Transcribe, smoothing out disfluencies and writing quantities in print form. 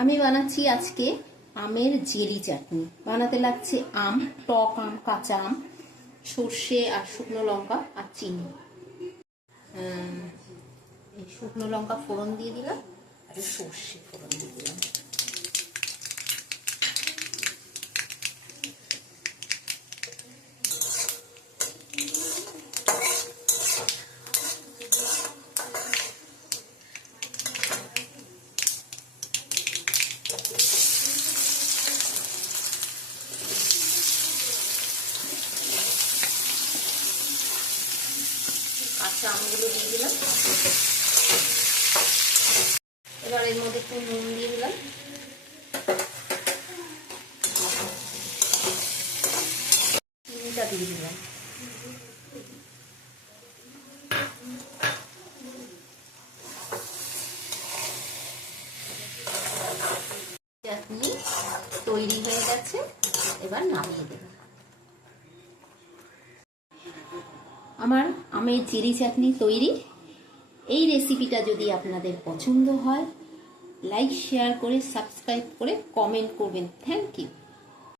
আমি বানাচ্ছি আজকে আমের জেলি চাটনি। বানাতে লাগছে আম, টক আম, কাঁচা আম, সর্ষে আর শুকনো লঙ্কা আর চিনি। এই শুকনো লঙ্কা ফোড়ন দিয়ে দিলাম আর সর্ষে ফোড়ন দিয়ে দিলাম। কাঁচা আমগুলো দিয়ে দিলাম। এবার এর মধ্যে একটু নুন দিয়ে দিলাম। চিনিটা দিয়ে দিলাম। চাটনি তৈরি হয়ে গেছে, এবার নামিয়ে দেব। আমার আমের জেলি চাটনি তৈরি। এই রেসিপিটা যদি আপনাদের পছন্দ হয়, লাইক শেয়ার করে সাবস্ক্রাইব করে কমেন্ট করবেন। Thank you.